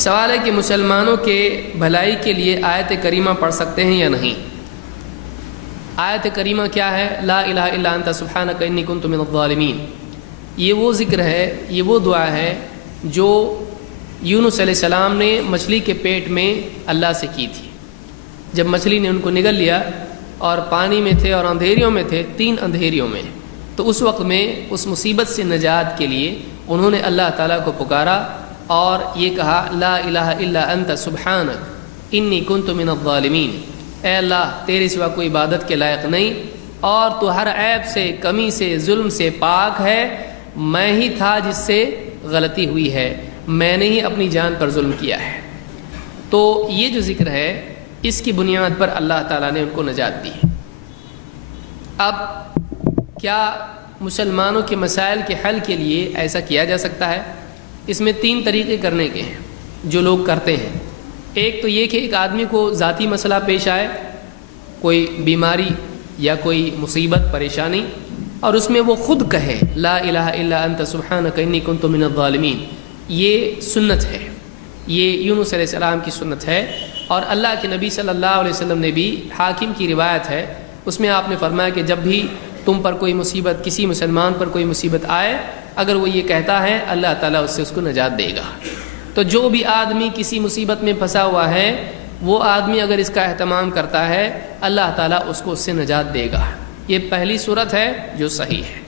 سوال ہے کہ مسلمانوں کے بھلائی کے لیے آیت کریمہ پڑھ سکتے ہیں یا نہیں؟ آیت کریمہ کیا ہے؟ لا الہ الا انت سبحانک انی کنت من الظالمین۔ یہ وہ ذکر ہے، یہ وہ دعا ہے جو یونس علیہ السلام نے مچھلی کے پیٹ میں اللہ سے کی تھی۔ جب مچھلی نے ان کو نگل لیا اور پانی میں تھے اور اندھیریوں میں تھے، 3 اندھیریوں میں، تو اس وقت میں اس مصیبت سے نجات کے لیے انہوں نے اللہ تعالیٰ کو پکارا اور یہ کہا لا الہ الا انت سبحانک انی کنت من الظالمین۔ اے اللہ، تیرے سوا کوئی عبادت کے لائق نہیں اور تو ہر عیب سے، کمی سے، ظلم سے پاک ہے۔ میں ہی تھا جس سے غلطی ہوئی ہے، میں نے ہی اپنی جان پر ظلم کیا ہے۔ تو یہ جو ذکر ہے اس کی بنیاد پر اللہ تعالیٰ نے ان کو نجات دی۔ اب کیا مسلمانوں کے مسائل کے حل کے لیے ایسا کیا جا سکتا ہے؟ اس میں 3 طریقے کرنے کے ہیں جو لوگ کرتے ہیں۔ ایک تو یہ کہ ایک آدمی کو ذاتی مسئلہ پیش آئے، کوئی بیماری یا کوئی مصیبت پریشانی، اور اس میں وہ خود کہے لا الہ الا انت سبحانک انی کنت من الظالمین۔ یہ سنت ہے، یہ یونس علیہ السلام کی سنت ہے، اور اللہ کے نبی صلی اللہ علیہ وسلم نے بھی، حاکم کی روایت ہے، اس میں آپ نے فرمایا کہ جب بھی تم پر کوئی مصیبت، کسی مسلمان پر کوئی مصیبت آئے، اگر وہ یہ کہتا ہے اللہ تعالیٰ اس سے اس کو نجات دے گا۔ تو جو بھی آدمی کسی مصیبت میں پھنسا ہوا ہے، وہ آدمی اگر اس کا اہتمام کرتا ہے، اللہ تعالیٰ اس کو اس سے نجات دے گا۔ یہ پہلی صورت ہے جو صحیح ہے۔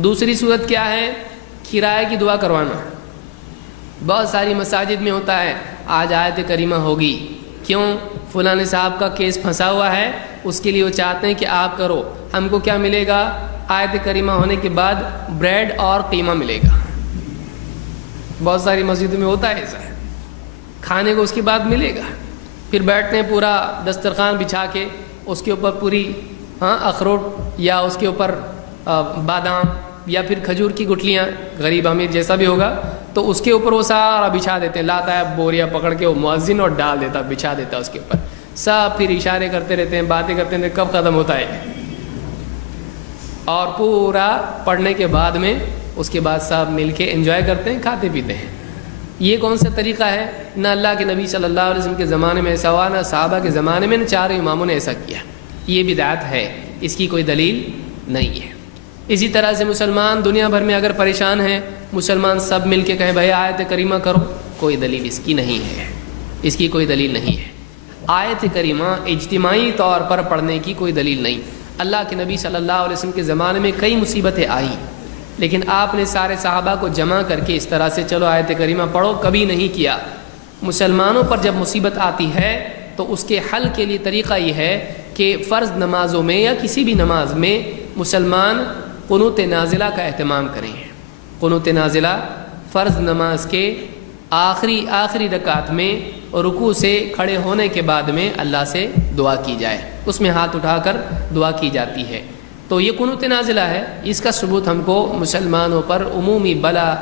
دوسری صورت کیا ہے؟ کرائے کی دعا کروانا۔ بہت ساری مساجد میں ہوتا ہے آج آیت کریمہ ہوگی، کیوں؟ فلاں صاحب کا کیس پھنسا ہوا ہے، اس کے لیے وہ چاہتے ہیں کہ آپ کرو۔ ہم کو کیا ملے گا؟ آیت کریمہ ہونے کے بعد بریڈ اور قیمہ ملے گا۔ بہت ساری مسجدوں میں ہوتا ہے ایسا، کھانے کو اس کے بعد ملے گا۔ پھر بیٹھتے ہیں پورا دسترخوان بچھا کے، اس کے اوپر پوری اخروٹ یا اس کے اوپر بادام یا پھر کھجور کی گٹھلیاں، غریب امیر جیسا بھی ہوگا، تو اس کے اوپر وہ سارا بچھا دیتے ہیں۔ لاتا ہے بوریا پکڑ کے وہ مؤذن اور ڈال دیتا، بچھا دیتا اس کے اوپر، سب پھر اشارے کرتے رہتے ہیں، باتیں کرتے ہیں، کب ختم ہوتا ہے؟ اور پورا پڑھنے کے بعد میں اس کے بعد سب مل کے انجوائے کرتے ہیں، کھاتے پیتے ہیں۔ یہ کون سا طریقہ ہے؟ نہ اللہ کے نبی صلی اللہ علیہ وسلم کے زمانے میں ایسا ہوا، نہ صحابہ کے زمانے میں، نہ 4 اماموں نے ایسا کیا۔ یہ بدعت ہے، اس کی کوئی دلیل نہیں ہے۔ اسی طرح سے مسلمان دنیا بھر میں اگر پریشان ہیں، مسلمان سب مل کے کہیں بھائی آیت کریمہ کرو، کوئی دلیل اس کی نہیں ہے، اس کی کوئی دلیل نہیں ہے۔ آیت کریمہ اجتماعی طور پر پڑھنے کی کوئی دلیل نہیں۔ اللہ کے نبی صلی اللہ علیہ وسلم کے زمانے میں کئی مصیبتیں آئیں، لیکن آپ نے سارے صحابہ کو جمع کر کے اس طرح سے چلو آیت کریمہ پڑھو کبھی نہیں کیا۔ مسلمانوں پر جب مصیبت آتی ہے تو اس کے حل کے لیے طریقہ یہ ہے کہ فرض نمازوں میں یا کسی بھی نماز میں مسلمان قنوت نازلہ کا اہتمام کریں۔ قنوت نازلہ فرض نماز کے آخری رکعت میں رکوع سے کھڑے ہونے کے بعد میں اللہ سے دعا کی جائے، اس میں ہاتھ اٹھا کر دعا کی جاتی ہے۔ تو یہ قنوت نازلہ ہے، اس کا ثبوت ہم کو مسلمانوں پر عمومی بلا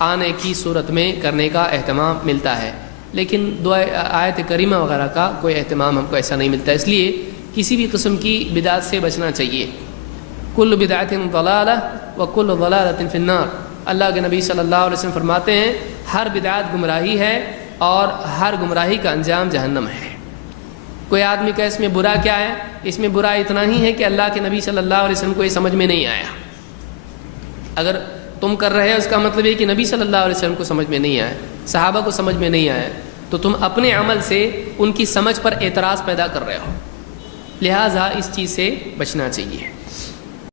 آنے کی صورت میں کرنے کا اہتمام ملتا ہے، لیکن دعا آیت کریمہ وغیرہ کا کوئی اہتمام ہم کو ایسا نہیں ملتا۔ اس لیے کسی بھی قسم کی بدعت سے بچنا چاہیے۔ کل بدعت ضلالہ وکل ضلالۃ فی النار۔ اللہ کے نبی صلی اللہ علیہ وسلم فرماتے ہیں ہر بدعت گمراہی ہے اور ہر گمراہی کا انجام جہنم ہے۔ کوئی آدمی کا اس میں برا کیا ہے؟ اس میں برا اتنا ہی ہے کہ اللہ کے نبی صلی اللہ علیہ وسلم کو یہ سمجھ میں نہیں آیا۔ اگر تم کر رہے ہو اس کا مطلب یہ کہ نبی صلی اللہ علیہ وسلم کو سمجھ میں نہیں آیا، صحابہ کو سمجھ میں نہیں آیا، تو تم اپنے عمل سے ان کی سمجھ پر اعتراض پیدا کر رہے ہو، لہٰذا اس چیز سے بچنا چاہیے۔